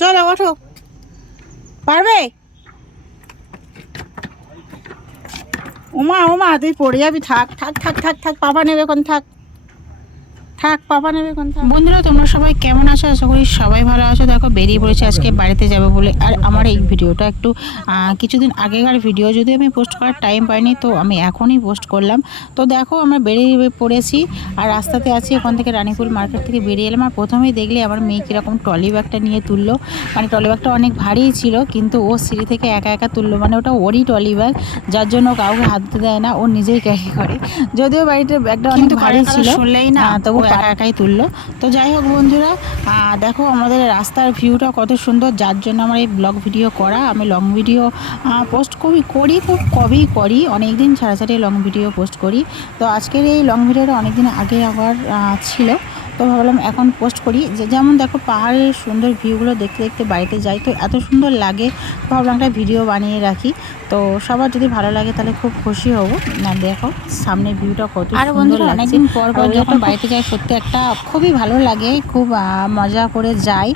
চলো ওঠো, পারবে? ওমা ওমা, তুই পড়ে যাবি। থাক থাক থাক থাক থাক, পাপা নেবে কোন, থাক থাক, পাপা নেবে কোন। বন্ধুরা, তোমরা সবাই কেমন আছো? আশা করি সবাই ভালো আছো। দেখো, বেরিয়ে পড়েছি আজকে বাড়িতে যাবে বলে। আর আমার এই ভিডিওটা একটু কিছুদিন আগেকার ভিডিও, যদি আমি পোস্ট করার টাইম পাইনি, তো আমি এখনই পোস্ট করলাম। তো দেখো, আমরা বেরিয়ে পড়েছি আর রাস্তাতে আছি। ওখান থেকে রানীপুর মার্কেট থেকে বেরিয়ে এলাম। আর প্রথমেই দেখলে আমার মেয়ে কীরকম ট্রলি ব্যাগটা নিয়ে তুললো। মানে ট্রলি ব্যাগটা অনেক ভারী ছিল, কিন্তু ও সিঁড়ি থেকে একা একা তুললো। মানে ওটা ওরই ট্রলি ব্যাগ, যার জন্য কাউকে হাত দিতে দেয় না, ও নিজেই ক্যারি করে। যদিও বাড়িতে ব্যাগটা অনেক ভারী ছিল, তবু একা একাই তুললো। তো যাই হোক বন্ধুরা, দেখো আমাদের রাস্তার ভিউটা কত সুন্দর, যার জন্য আমার এই ব্লগ ভিডিও করা। আমি লং ভিডিও পোস্ট করি খুব কমই করি, অনেক দিন ছাড়া ছাড়া লং ভিডিও পোস্ট করি। তো আজকের এই লং ভিডিওটা অনেক দিন আগে আবার ছিল, তো ভাবলাম এখন পোস্ট করি। যেমন দেখো, পাহাড়ের সুন্দর ভিউগুলো দেখতে দেখতে বাড়িতে যাই, তো এত সুন্দর লাগে, ভাবলাম একটা ভিডিও বানিয়ে রাখি। তো সবার যদি ভালো লাগে তাহলে খুব খুশি হব। না, দেখো সামনের ভিউটা কত সুন্দর লাগছে। অনেকদিন পর পর যখন বাড়িতে যাই, সত্যি একটা খুবই ভালো লাগে, খুব মজা করে যাই।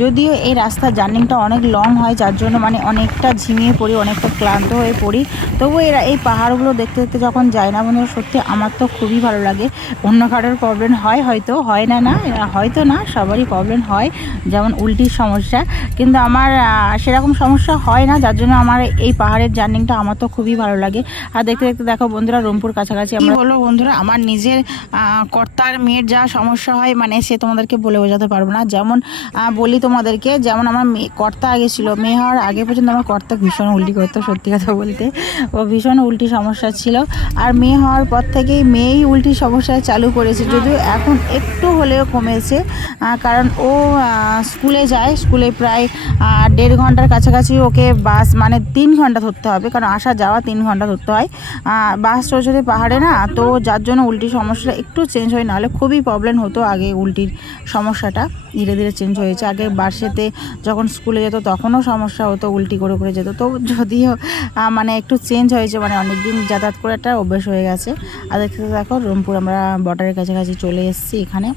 যদিও এই রাস্তার জার্নিংটা অনেক লং হয়, যার জন্য মানে অনেকটা ঝিমিয়ে পড়ি, অনেকটা ক্লান্ত হয়ে পড়ি। তবুও এই পাহাড়গুলো দেখতে দেখতে যখন যাই না বন্ধুরা, সত্যি আমার তো খুবই ভালো লাগে। অন্য কারোর প্রবলেম হয় হয়তো, হয় না না, হয়তো না, সবারই প্রবলেম হয়, যেমন উল্টির সমস্যা। কিন্তু আমার সেরকম সমস্যা হয় না, যার জন্য আমার এই পাহাড়ের জার্নিংটা আমার তো খুবই ভালো লাগে। আর দেখতে দেখতে দেখো বন্ধুরা, রংপুর কাছাকাছি। আমরা বলো বন্ধুরা, আমার নিজের কর্তার মেয়ের যা সমস্যা হয়, মানে সে তোমাদেরকে বলে বোঝাতে পারবো না। যেমন বলি তোমাদেরকে, যেমন আমার কর্তা আগে ছিল, মেয়ে হওয়ার আগে পর্যন্ত আমার কর্তা ভীষণ উল্টি করতো, সত্যি কথা বলতে ও ভীষণ উল্টি সমস্যা ছিল। আর মেয়ে হওয়ার পর থেকেই মেয়েই উল্টি সমস্যা চালু করেছে, যদিও এখন একটু হলেও কমেছে। কারণ ও স্কুলে যায়, স্কুলে প্রায় 1.5 ঘন্টার কাছাকাছি ওকে বাস, মানে 3 ঘন্টা ধরতে হবে, কারণ আসা যাওয়া 3 ঘন্টা ধরতে হয়। বাস চড়ে পাহাড়ে না, তো যার জন্য উল্টি সমস্যাটা একটু চেঞ্জ হয়, নাহলে খুবই প্রবলেম হতো আগে। উল্টির সমস্যাটা ধীরে ধীরে চেঞ্জ হয়েছে। আগে বাসেতে যখন স্কুলে যেত তখনও সমস্যা হতো, উল্টি করে করে যেত। তো যদিও মানে একটু চেঞ্জ হয়েছে, মানে অনেক দিন যাতায়াত করে একটা অভ্যেস হয়ে গেছে। আর দেখতে দেখো, রংপুর আমরা বর্ডারের কাছাকাছি চলে এসেছি এখানে।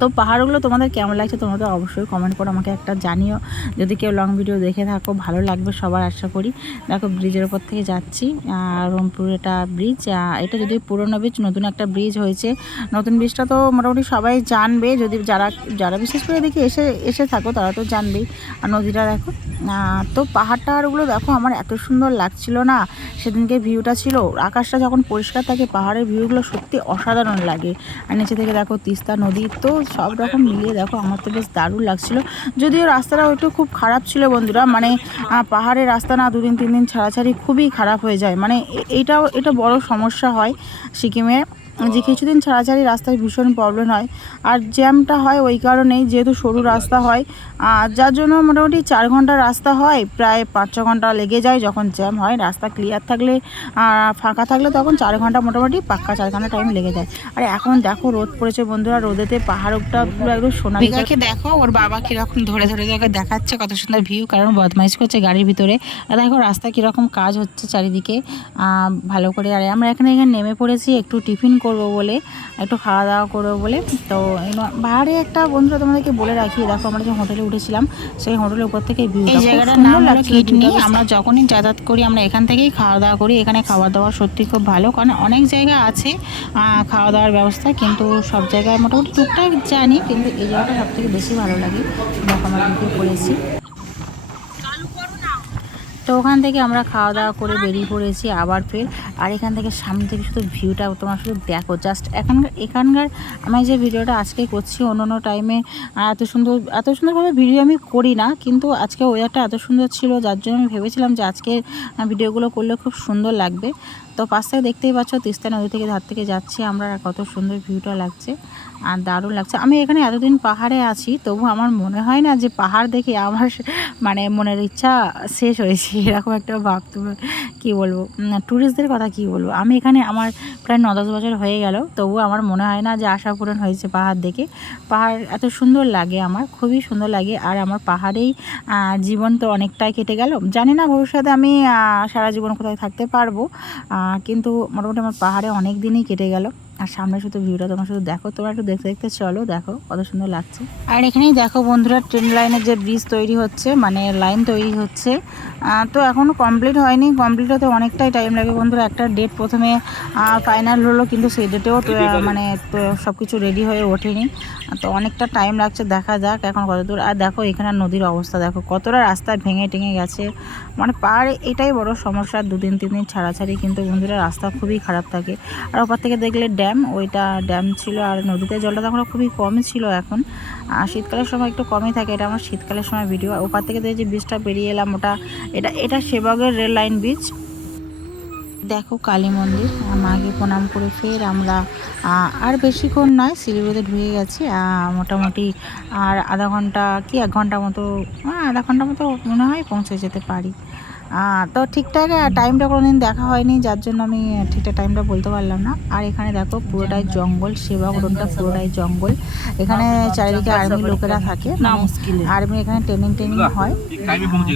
তো পাহাড়গুলো তোমাদের কেমন লাগছে তোমরা তো অবশ্যই কমেন্ট করো, আমাকে একটা জানিও। যদি কেউ লং ভিডিও দেখে থাকো, ভালো লাগবে সবার আশা করি। দেখো, ব্রিজের ওপর থেকে যাচ্ছি, রংপুর এটা ব্রিজ। এটা যদি পুরনো ব্রিজ, নতুন একটা ব্রিজ হয়েছে। নতুন ব্রিজটা তো মোটামুটি সবাই জানবে, যদি যারা যারা বিশেষ করে দেখি এসে থাকো তারা তো জানবেই। আর নদীটা দেখো, তো পাহাড়গুলো দেখো, আমার এত সুন্দর লাগছিল না সেদিনকে ভিউটা ছিল। আকাশটা যখন পরিষ্কার থাকে, পাহাড়ের ভিউগুলো সত্যি অসাধারণ লাগে। আর নিচে থেকে দেখো তিস্তা নদী, তো সব রকম মিলিয়ে দেখো আমার তো বেশ দারুণ লাগছিল। যদিও রাস্তাটাও একটু খুব খারাপ ছিল বন্ধুরা, মানে পাহাড়ের রাস্তা না 2-3 দিন ছাড়াছাড়ি খুবই খারাপ হয়ে যায়। মানে এটা বড় সমস্যা হয় সিকিমে, যে কিছুদিন ছাড়াছাড়ি রাস্তায় ভীষণ প্রবলেম হয়। আর জ্যামটা হয় ওই কারণেই, যেহেতু সরু রাস্তা হয়, যার জন্য মোটামুটি 4 ঘন্টার রাস্তা হয়, প্রায় 5-6 ঘন্টা লেগে যায় যখন জ্যাম হয়। রাস্তা ক্লিয়ার থাকলে, ফাঁকা থাকলে তখন 4 ঘন্টা, মোটামুটি পাক্কা 4 ঘন্টা টাইম লেগে যায়। আর এখন দেখো রোদ পড়েছে বন্ধুরা, রোদেতে পাহাড়টা পুরো একদম সোনালি। দেখো ওর বাবা কীরকম ধরে ধরে ওকে দেখাচ্ছে কত সুন্দর ভিউ, কারণ বদমাইশ করছে গাড়ির ভিতরে। আর দেখো রাস্তা কীরকম কাজ হচ্ছে চারিদিকে ভালো করে। আর আমরা এখানে নেমে পড়েছি একটু টিফিন করব বলে, একটু খাওয়া দাওয়া করবো বলে। তো পাহাড়ে একটা বন্ধুরা তোমাদেরকে বলে রাখি, দেখো আমরা যে হোটেলে উঠেছিলাম, সেই হোটেলের উপর থেকে ভিউ, এই জায়গাটার নাম হলো কিডনি। আমরা যখনই যাতায়াত করি আমরা এখান থেকেই খাওয়া দাওয়া করি। এখানে খাওয়া দাওয়া সত্যি খুব ভালো, কারণ অনেক জায়গা আছে খাওয়া দাওয়ার ব্যবস্থা, কিন্তু সব জায়গায় মোটামুটি টুকটাক জানি, কিন্তু এই জায়গাটা সবথেকে বেশি ভালো লাগে। দেখো আমরা ঢুকে পড়েছি, তো ওখান থেকে আমরা খাওয়া দাওয়া করে বেরিয়ে পড়েছি আবার ফের। আর এখান থেকে সামনে থেকে শুধু ভিউটা তোমার শুধু দেখো, জাস্ট এখানকার আমি যে ভিডিওটা আজকে করছি, অন্য টাইমে এত সুন্দরভাবে ভিডিও আমি করি না, কিন্তু আজকে ওয়েদারটা এত সুন্দর ছিল, যার জন্য আমি ভেবেছিলাম যে আজকের ভিডিওগুলো করলে খুব সুন্দর লাগবে। তো পাশ থেকে দেখতেই পাচ্ছ, তিস্তা নদী থেকে ধার থেকে যাচ্ছি আমরা, কত সুন্দর ভিউটা লাগছে আর দারুণ লাগছে। আমি এখানে এতদিন পাহাড়ে আছি, তবু আমার মনে হয় না যে পাহাড় দেখে আমার মানে মনের ইচ্ছা শেষ হয়েছে, এরকম একটা ভাব। তুমি কী বলবো, ট্যুরিস্টদের কথা কী বলবো। আমি এখানে আমার প্রায় 9-10 বছর হয়ে গেল, তবু আমার মনে হয় না যে আশা পূরণ হয়েছে পাহাড় দেখে। পাহাড় এত সুন্দর লাগে, আমার খুবই সুন্দর লাগে। আর আমার পাহাড়েই জীবন তো অনেকটাই কেটে গেল, জানি না ভবিষ্যতে আমি সারা জীবন কোথায় থাকতে পারবো, কিন্তু মোটামুটি আমার পাহাড়ে অনেক দিনই কেটে গেল। আর সামনে শুধু ভিউটা তোমরা শুধু দেখো, তোমরা একটু দেখতে দেখতে চলো, দেখো কত সুন্দর লাগছে। আর এখানেই দেখো বন্ধুরা ট্রেন লাইনের যে ব্রিজ তৈরি হচ্ছে, মানে লাইন তৈরি হচ্ছে, তো এখনও কমপ্লিট হয়নি। কমপ্লিট হতে অনেকটাই টাইম লাগে বন্ধুরা। একটা ডেট প্রথমে ফাইনাল হলো, কিন্তু সেই ডেটেও মানে সব কিছু রেডি হয়ে ওঠেনি, তো অনেকটা টাইম লাগছে। দেখা যাক এখন কত দূর। আর দেখো এখানে নদীর অবস্থা দেখো, কতটা রাস্তা ভেঙে টেঙে গেছে, মানে পার এটাই বড় সমস্যা। 2-3 দিন ছাড়াছাড়ি কিন্তু বন্ধুরা রাস্তা খুবই খারাপ থাকে। আর ওপার থেকে দেখলে ড্যাম, ওইটা ড্যাম ছিল, আর নদীতে জলটা তখন খুবই কমই ছিল। এখন শীতকালের সময় একটু কমই থাকে, এটা আমার শীতকালের সময় ভিডিও। ওপার থেকে দেখে যে ব্রিজটা বেরিয়ে এলাম, এটা সেবাগের রেল লাইন ব্রিজ। দেখো কালী মন্দির, মাকে প্রণাম করে ফের আমরা আর বেশিক্ষণ নয় শিলিগুড়িতে ঢুকে গেছি। মোটামুটি আর আধা ঘন্টা কি 1 ঘন্টা মতো, আধা ঘন্টা মতো মনে হয় পৌঁছে যেতে পারি। তো ঠিকঠাক টাইমটা কোনোদিন দেখা হয়নি, যার জন্য আমি ঠিকঠাক টাইমটা বলতে পারলাম না। আর এখানে দেখো পুরোটাই জঙ্গল, সেবাগ রোডটা পুরোটাই জঙ্গল। এখানে চারিদিকে আর্মি লোকেরা থাকে, আর্মি এখানে ট্রেনিং হয়,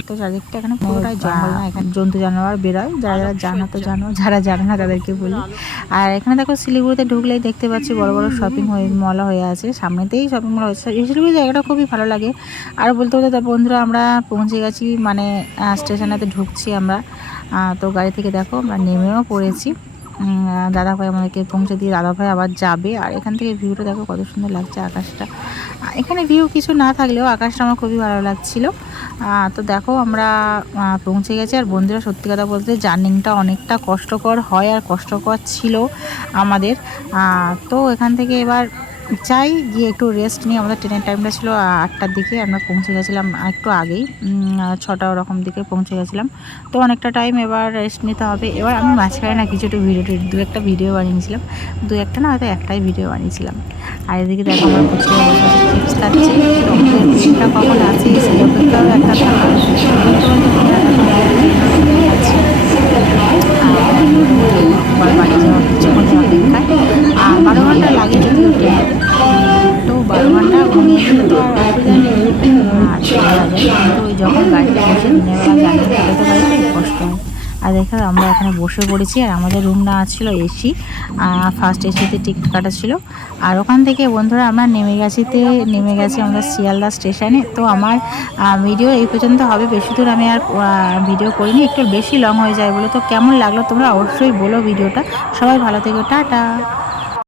তো চারিদিকটা এখানে পুরোটাই জঙ্গল না, এখানে জন্তু জানোয়ার বেরোয়। যারা যারা জানো তো জানো, যারা জানে না তাদেরকে বলি। আর এখানে দেখো শিলিগুড়িতে ঢুকলেই দেখতে পাচ্ছি বড় বড় শপিং মল হয়ে আছে, সামনেতেই শপিং মল হয়েছে। শিলিগুড়ি জায়গাটা খুবই ভালো লাগে। আর বলতে বলতে বন্ধুরা আমরা পৌঁছে গেছি, মানে স্টেশনেতে ঢুকছি আমরা। তো গাড়ি থেকে দেখো আমরা নেমেও পড়েছি। দাদাভাই আমাদেরকে পৌঁছে দিয়ে দাদাভাই আবার যাবে। আর এখান থেকে ভিউটা দেখো কত সুন্দর লাগছে, আকাশটা। এখানে ভিউ কিছু না থাকলেও আকাশটা আমার খুবই ভালো লাগছিল। তো দেখো আমরা পৌঁছে গেছি। আর বন্ধুরা সত্যি কথা বলতে জার্নিংটা অনেকটা কষ্টকর হয়, আর কষ্টকর ছিল আমাদের। তো এখান থেকে এবার চাই গিয়ে একটু রেস্ট নিই। আমাদের ট্রেনের টাইমটা ছিল 8টার দিকে, আমরা পৌঁছে গেছিলাম একটু আগেই, 6টা ওরকম দিকে পৌঁছে গেছিলাম। তো অনেকটা টাইম এবার রেস্ট নিতে হবে। এবার আমি মাঝখানে না কিছু একটু দু একটা ভিডিও বানিয়েছিলাম, দু একটা না হয়তো একটাই ভিডিও বানিয়েছিলাম। আর এদিকে দেখো আমরা বসে চিপস খাচ্ছি, ট্রেনটা কখন আছে সেই অপেক্ষাও একটা থাকা। বাড়ি যাওয়ার কিছুক্ষণের অপেক্ষায় 12 ঘন্টা লাগে যদিও ট্রেনে, তো 12 ঘন্টা ঘুমিয়ে কিন্তু আর চলে যায়। কিন্তু ওই যখন গাড়িতে বসে দিনের বেলা জানি খেতে পারি খুব কষ্ট হয়। আর দেখো আমরা এখানে বসে পড়েছি, আর আমাদের রুম না ছিল এসি, ফার্স্ট এসিতে টিকিট কাটা ছিল। আর ওখান থেকে বন্ধুরা আমরা নেমে গেছি আমরা শিয়ালদা স্টেশনে। তো আমার ভিডিও এই পর্যন্ত হবে, বেশি দূর আমি আর ভিডিও করিনি, একটু বেশি লং হয়ে যায় বলে। তো কেমন লাগলো তোমরা অবশ্যই বলো ভিডিওটা। সবাই ভালো থেকো, টাটা।